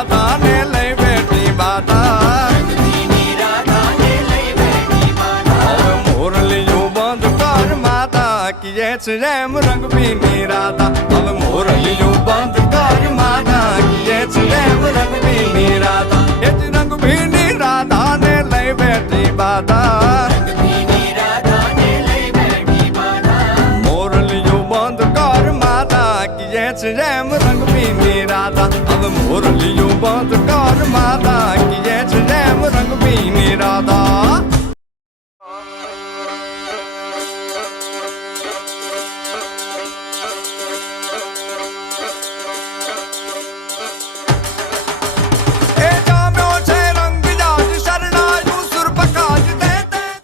રાધા ને લઈ બેઠી માતા મોરલિયું બંધ કર માતા કીએ છે એમ રંગભીની રાધા હવે મોરલિયું બંધ કર માતા કીએ છે એમ રંગભીની રાધા એ જ રંગભીની રાધા ને લઈ બેઠી માતા મોરલિયું બંધ કર માતા કીએ છે એમ રંગભીની રાધા હવે મોરલિયું બંધ કર માતા કીએ છે એમ રંગભીની રાધા